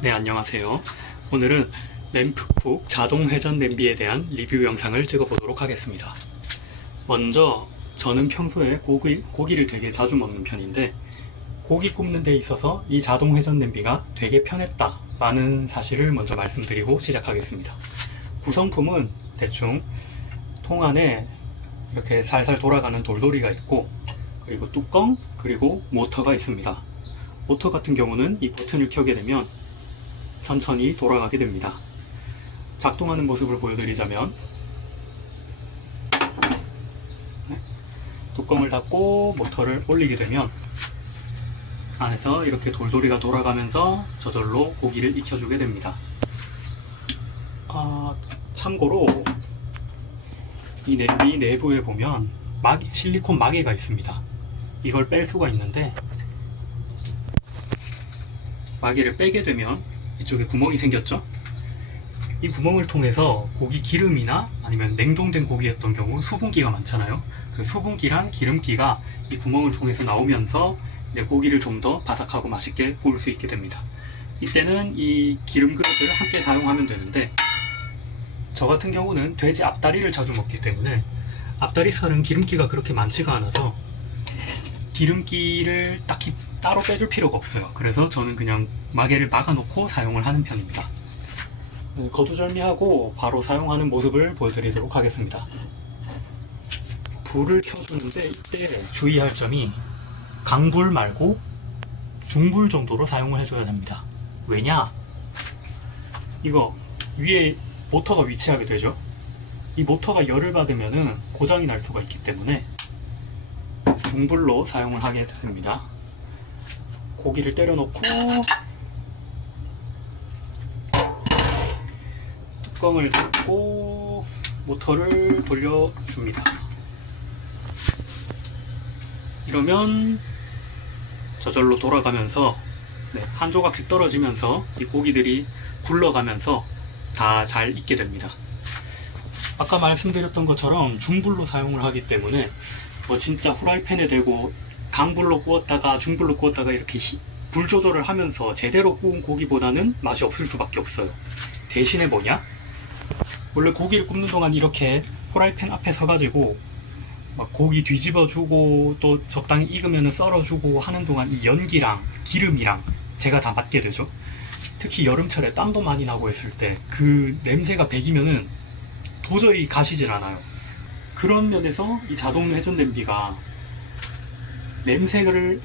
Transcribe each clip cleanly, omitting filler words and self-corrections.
네, 안녕하세요. 오늘은 램프쿡 자동 회전 냄비에 대한 리뷰 영상을 찍어보도록 하겠습니다. 먼저 저는 평소에 고기를 되게 자주 먹는 편인데 고기 굽는 데 있어서 이 자동 회전 냄비가 되게 편했다 라는 사실을 먼저 말씀드리고 시작하겠습니다. 구성품은 대충 통 안에 이렇게 살살 돌아가는 돌돌이가 있고, 그리고 뚜껑, 그리고 모터가 있습니다. 모터 같은 경우는 이 버튼을 켜게 되면 천천히 돌아가게 됩니다. 작동하는 모습을 보여드리자면, 뚜껑을 닫고 모터를 올리게 되면 안에서 이렇게 돌돌이가 돌아가면서 저절로 고기를 익혀주게 됩니다. 참고로 이 냄비 내부에 보면 실리콘 마개가 있습니다. 이걸 뺄 수가 있는데, 마개를 빼게 되면 이쪽에 구멍이 생겼죠? 이 구멍을 통해서 고기 기름이나 아니면 냉동된 고기였던 경우 수분기가 많잖아요. 그 수분기랑 기름기가 이 구멍을 통해서 나오면서 이제 고기를 좀 더 바삭하고 맛있게 구울 수 있게 됩니다. 이때는 이 기름 그릇을 함께 사용하면 되는데, 저 같은 경우는 돼지 앞다리를 자주 먹기 때문에 앞다리살은 기름기가 그렇게 많지가 않아서 기름기를 딱히 따로 빼줄 필요가 없어요. 그래서 저는 그냥 마개를 막아놓고 사용을 하는 편입니다. 거두절미하고 바로 사용하는 모습을 보여드리도록 하겠습니다. 불을 켜주는데 이때 주의할 점이 강불 말고 중불 정도로 사용을 해줘야 됩니다. 왜냐? 이거 위에 모터가 위치하게 되죠. 이 모터가 열을 받으면 고장이 날 수가 있기 때문에 중불로 사용을 하게 됩니다. 고기를 때려 넣고 뚜껑을 닫고 모터를 돌려줍니다. 이러면 저절로 돌아가면서 한 조각씩 떨어지면서 이 고기들이 굴러가면서 다 잘 익게 됩니다. 아까 말씀드렸던 것처럼 중불로 사용을 하기 때문에 진짜 후라이팬에 대고 강불로 구웠다가 중불로 구웠다가 이렇게 불 조절을 하면서 제대로 구운 고기보다는 맛이 없을 수밖에 없어요. 대신에 뭐냐? 원래 고기를 굽는 동안 이렇게 후라이팬 앞에 서가지고 막 고기 뒤집어주고 또 적당히 익으면 썰어주고 하는 동안 이 연기랑 기름이랑 제가 다 맡게 되죠. 특히 여름철에 땀도 많이 나고 했을 때 그 냄새가 배기면은 도저히 가시질 않아요. 그런 면에서 이 자동 회전 냄비가 냄새를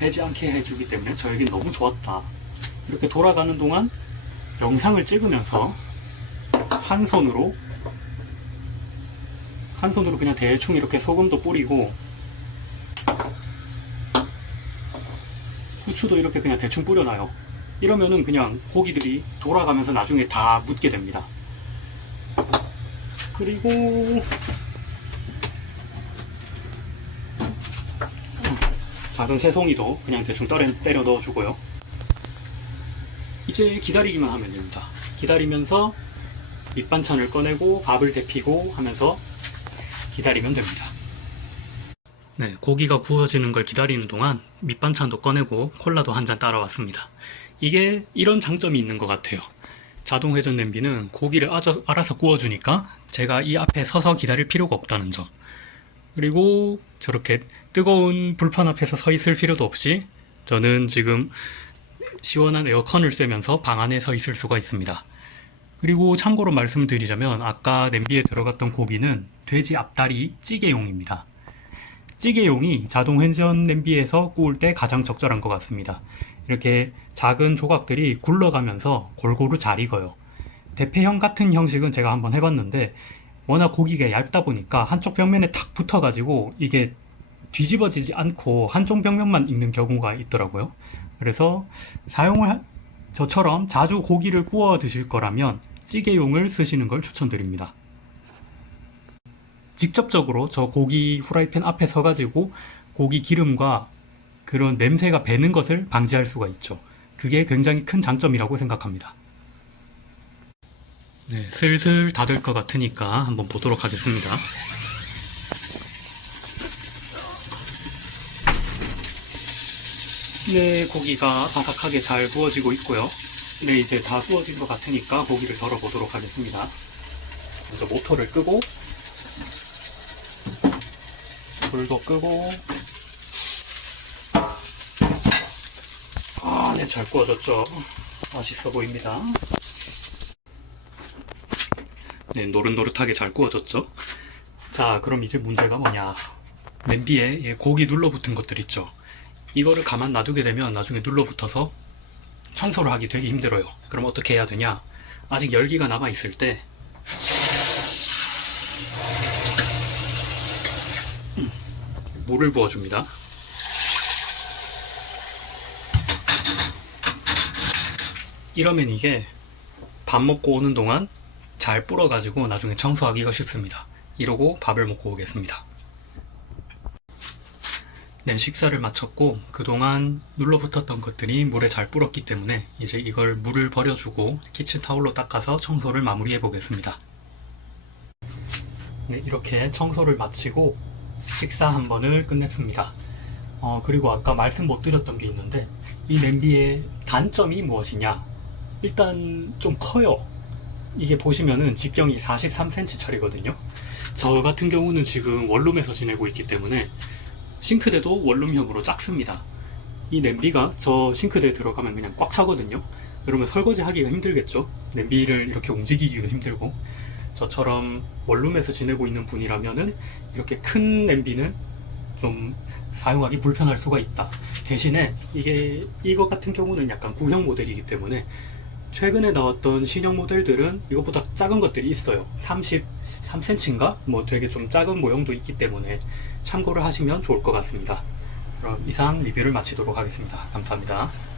배지 않게 해주기 때문에 저에겐 너무 좋았다. 이렇게 돌아가는 동안 영상을 찍으면서 한 손으로 그냥 대충 이렇게 소금도 뿌리고 후추도 이렇게 그냥 대충 뿌려놔요. 이러면은 그냥 고기들이 돌아가면서 나중에 다 묻게 됩니다. 그리고 작은 새송이도 그냥 대충 때려 넣어주고요. 이제 기다리기만 하면 됩니다. 기다리면서 밑반찬을 꺼내고 밥을 데피고 하면서 기다리면 됩니다. 네, 고기가 구워지는 걸 기다리는 동안 밑반찬도 꺼내고 콜라도 한 잔 따라왔습니다. 이게 이런 장점이 있는 것 같아요. 자동 회전 냄비는 고기를 알아서 구워주니까 제가 이 앞에 서서 기다릴 필요가 없다는 점. 그리고 저렇게 뜨거운 불판 앞에서 서 있을 필요도 없이 저는 지금 시원한 에어컨을 쐬면서 방 안에 서 있을 수가 있습니다. 그리고 참고로 말씀드리자면 아까 냄비에 들어갔던 고기는 돼지 앞다리 찌개용입니다. 찌개용이 자동 회전 냄비에서 구울 때 가장 적절한 것 같습니다. 이렇게 작은 조각들이 굴러가면서 골고루 잘 익어요. 대패형 같은 형식은 제가 한번 해봤는데 워낙 고기가 얇다 보니까 한쪽 벽면에 탁 붙어가지고 이게 뒤집어지지 않고 한쪽 벽면만 익는 경우가 있더라고요. 그래서 저처럼 자주 고기를 구워 드실 거라면 찌개용을 쓰시는 걸 추천드립니다. 직접적으로 저 고기 후라이팬 앞에 서가지고 고기 기름과 그런 냄새가 배는 것을 방지할 수가 있죠. 그게 굉장히 큰 장점이라고 생각합니다. 네, 슬슬 다 될 것 같으니까 한번 보도록 하겠습니다. 네, 고기가 바삭하게 잘 구워지고 있고요. 네, 이제 다 구워진 것 같으니까 고기를 덜어 보도록 하겠습니다. 먼저 모터를 끄고 불도 끄고. 아, 네, 잘 구워졌죠. 맛있어 보입니다. 네, 노릇노릇하게 잘 구워졌죠. 자, 그럼 이제 문제가 뭐냐. 냄비에 고기 눌러붙은 것들 있죠. 이거를 가만 놔두게 되면 나중에 눌러붙어서 청소를 하기 되게 힘들어요. 그럼 어떻게 해야 되냐. 아직 열기가 남아있을 때 물을 부어줍니다. 이러면 이게 밥 먹고 오는 동안 잘 불어가지고 나중에 청소하기가 쉽습니다. 이러고 밥을 먹고 오겠습니다. 네, 식사를 마쳤고 그동안 눌러붙었던 것들이 물에 잘 불었기 때문에 이제 이걸 물을 버려주고 키친타올로 닦아서 청소를 마무리해 보겠습니다. 네, 이렇게 청소를 마치고 식사 한 번을 끝냈습니다. 그리고 아까 말씀 못 드렸던 게 있는데 이 냄비의 단점이 무엇이냐. 일단 좀 커요. 이게 보시면은 직경이 43cm짜리거든요. 저 같은 경우는 지금 원룸에서 지내고 있기 때문에 싱크대도 원룸형으로 작습니다. 이 냄비가 저 싱크대에 들어가면 그냥 꽉 차거든요. 그러면 설거지 하기가 힘들겠죠. 냄비를 이렇게 움직이기도 힘들고. 저처럼 원룸에서 지내고 있는 분이라면은 이렇게 큰 냄비는 좀 사용하기 불편할 수가 있다. 대신에 이거 같은 경우는 약간 구형 모델이기 때문에 최근에 나왔던 신형 모델들은 이것보다 작은 것들이 있어요. 33cm인가? 뭐 되게 좀 작은 모형도 있기 때문에 참고를 하시면 좋을 것 같습니다. 그럼 이상 리뷰를 마치도록 하겠습니다. 감사합니다.